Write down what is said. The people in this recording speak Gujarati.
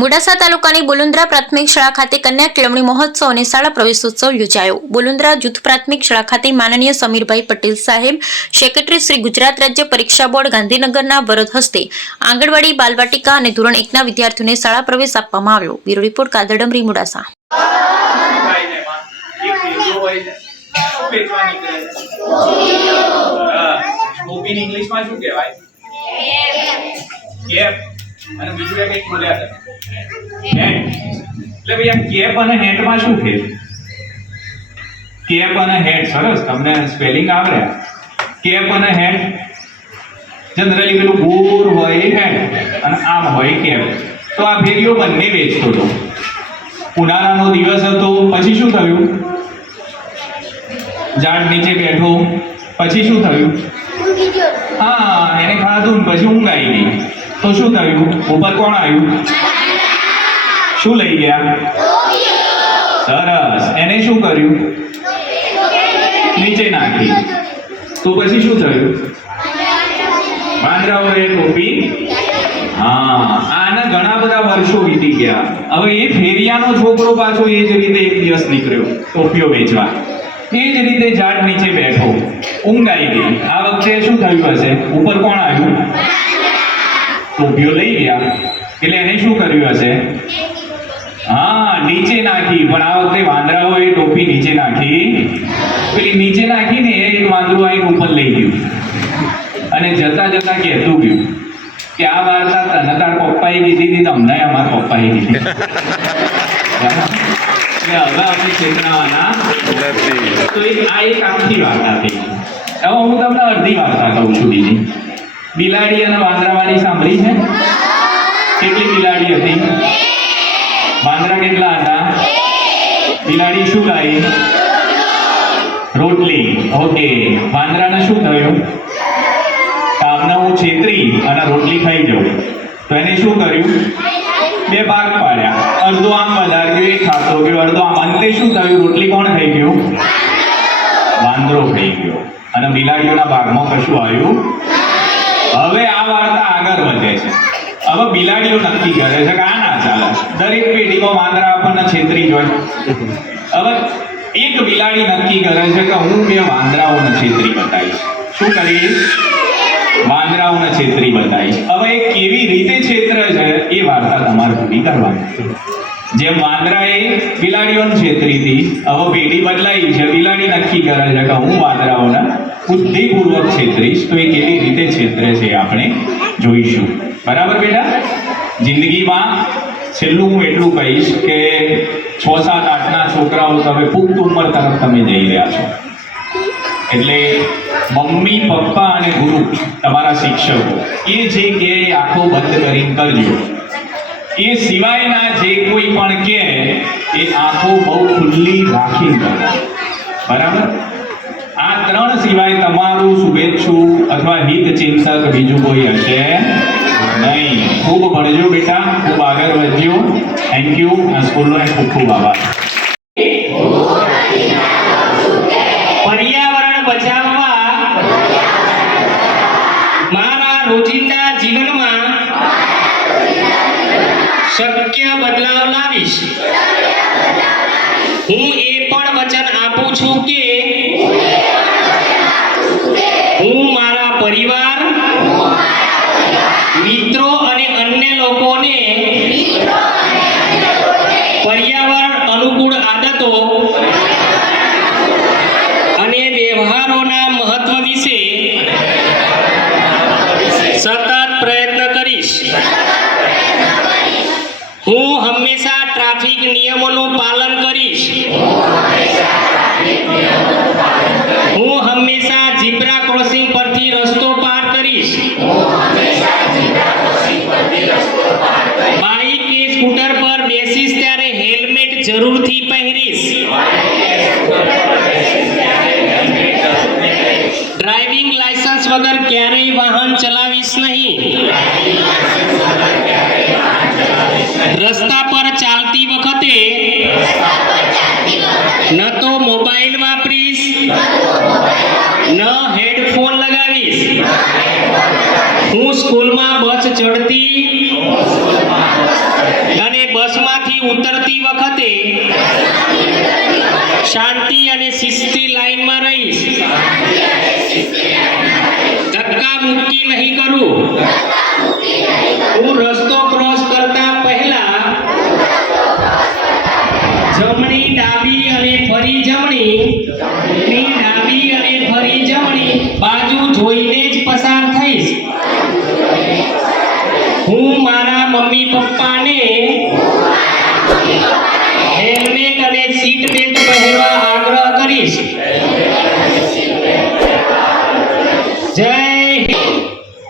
મોડાસા તાલુકાની બોલુંદ્રા પ્રાથમિક શાળા ખાતે કન્યા કેળવણી મહોત્સવ અને શાળા પ્રવેશોત્સવ યોજાયો. બોલુંદ્રા જૂથ પ્રાથમિક શાળા ખાતે માનનીય સમીરભાઈ પટેલ સાહેબ, સેક્રેટરી શ્રી ગુજરાત રાજ્ય પરીક્ષા બોર્ડ ગાંધીનગરના વરદ હસ્તે આંગણવાડી, બાલવાટિકા અને ધોરણ એકના વિદ્યાર્થીઓને શાળા પ્રવેશ આપવામાં આવ્યો. Bureau report, Kadadmari, Modasa. અને બીજું એક બોલ્યા હતા એટલે ભાઈ કેપ અને હેટમાં શું ફેર કેપ અને હેટ, સરસ. તમને સ્પેલિંગ આવડે? કેપ અને હેટ. જનરલી પેલું ગોર હોય હેટ અને આમ હોય કેપ. તો આ ભેગીઓ બંને વેચતો હતો. ઉનાળાનો દિવસ હતો, પછી શું થયું? ઝાડ નીચે બેઠો, પછી શું થયું? હા, એને ખાધું પછી ઊંઘ આવી ગઈ. તો શું થયું? ઉપર કોણ આવ્યું? શું લઈ ગયા? સરસ. એને શું કર્યું? નીચે નાખી. તો પછી શું થયું? વાંદરાઓએ ટોપી. હા, આના ઘણા બધા વર્ષો વીતી ગયા. હવે એ ફેરિયાનો છોકરો પાછો એ જ રીતે એક દિવસ નીકળ્યો ટોપીઓ વેચવા. એ જ રીતે ઝાડ નીચે બેઠો. ઊંઘ આવી ગઈ. આ વખતે શું થયું હશે? ઉપર કોણ આવ્યું? ટોપીઓ લઈ ગયા. એટલે એને શું કર્યું હશે? હા, નીચે નાખી, પણ આ વખતે વાંદરાઓએ ટોપી નીચે નાખી. પેલી નીચે નાખીને એ એક વાંદરું આવીને ઉપર લઈ ગયું. અને જતા જતા કહેતું ગયું કે આ વાર્તા તને તાર પપ્પાએ કીધી હતી તમને અમારા પપ્પાએ કીધી. એટલે હવે આપણે એક આ એક આખી વાર્તા હતી હવે હું તમને અડધી વાર્તા કહું છું બીજી. બિલાડી અને વાંદરાવાળી સાંભળી છે કેટલી બિલાડી હતી વાંદરા કેટલા હતા બિલાડી શું લાવી રોટલી. ઓકે. વાંદરાને શું થયું? કામને હું છેતરી અને રોટલી ખાઈ જાઉં તો એને શું કર્યું? બે ભાગ પાડ્યા. અડધો આમ વધાર્યો એ ખાતો ગયો. અડધો આમ. અંતે શું થયું? રોટલી કોણ ખાઈ ગયું? વાંદરો ખાઈ ગયો. અને બિલાડીઓના ભાગમાં કશું આવ્યું? હવે આ વાર્તા આગળ વધે છે. હવે બિલાડીઓ નક્કી કરે છે કે આ ના ચાલે. દરેક પેઢીમાં વાંદરા આપણને છેતરી જ હોય. હવે એક બિલાડી નક્કી કરે છે કે હું બે વાંદરાઓને છેતરી બતાવીશ. શું કરીશ? વાંદરાઓને છેતરી બતાવીશ. હવે એ કેવી રીતે છેતરે છે એ વાર્તા તમારે પૂરી કરવાની જેમ વાંદરાએ બિલાડીઓને છેતરી હતી, હવે પેઢી બદલાઈ છે. બિલાડી નક્કી કરે છે કે હું વાંદરાઓને બુદ્ધિપૂર્વક છેતરીશ. તો એ કેવી રીતે છેતરે છે આપણે જોઈશું. બરાબર બેટા? જિંદગીમાં છેલ્લું હું એટલું કહીશ કે છ સાત છોકરાઓ તમે પુખ્ત ઉંમર તરફ તમે જઈ રહ્યા છો. એટલે મમ્મી, પપ્પા અને ગુરુ તમારા શિક્ષકો, એ જે કે આંખો બંધ કરીને કરજો. એ સિવાયના જે કોઈ પણ કે, એ આંખો બહુ ખુલ્લી રાખી બરાબર? આ ત્રણ સિવાય તમારું શુભેચ્છુ અથવા હિત ચિંતક બીજું કોઈ હશે નહીં. ખૂબ ભણજો બેટા, ખૂબ આગળ વધજો. થેન્ક યુ આ સ્કૂલનો ખૂબ ખૂબ આભાર. શક્ય બદલાવ લાવીશ. હું એ પણ વચન આપું છું કે હું મારા પરિવાર, મિત્રો અને અન્ય લોકોને પર્યાવરણ અનુકૂળ આદતો અને વ્યવહારોના મહત્વ ટ્રાફિક નિયમોનું પાલન કરીશ હું હંમેશા ઝીબ્રા ક્રોસિંગ પરથી રસ્તો પાર કરીશ બાઇક કે સ્કૂટર પર બેસીશ ત્યારે હેલ્મેટ જરૂરથી પહેરીશ ડ્રાઇવિંગ લાયસન્સ વગર ક્યારેય વાહન ચલાવીશ નહીં રસ્તા પર ચાલતી વખતે ન તો મોબાઈલ વાપરીશ, ન હેડફોન લગાવીશ. હું સ્કૂલમાં બસ ચડતી અને બસમાંથી ઉતરતી વખતે શાંતિ અને શિસ્તી લાઈનમાં રહીશ. ધક્કા મુક્કી નહીં કરું. જમણી. ની ડાબી અને ફરી જમણી. બાજુ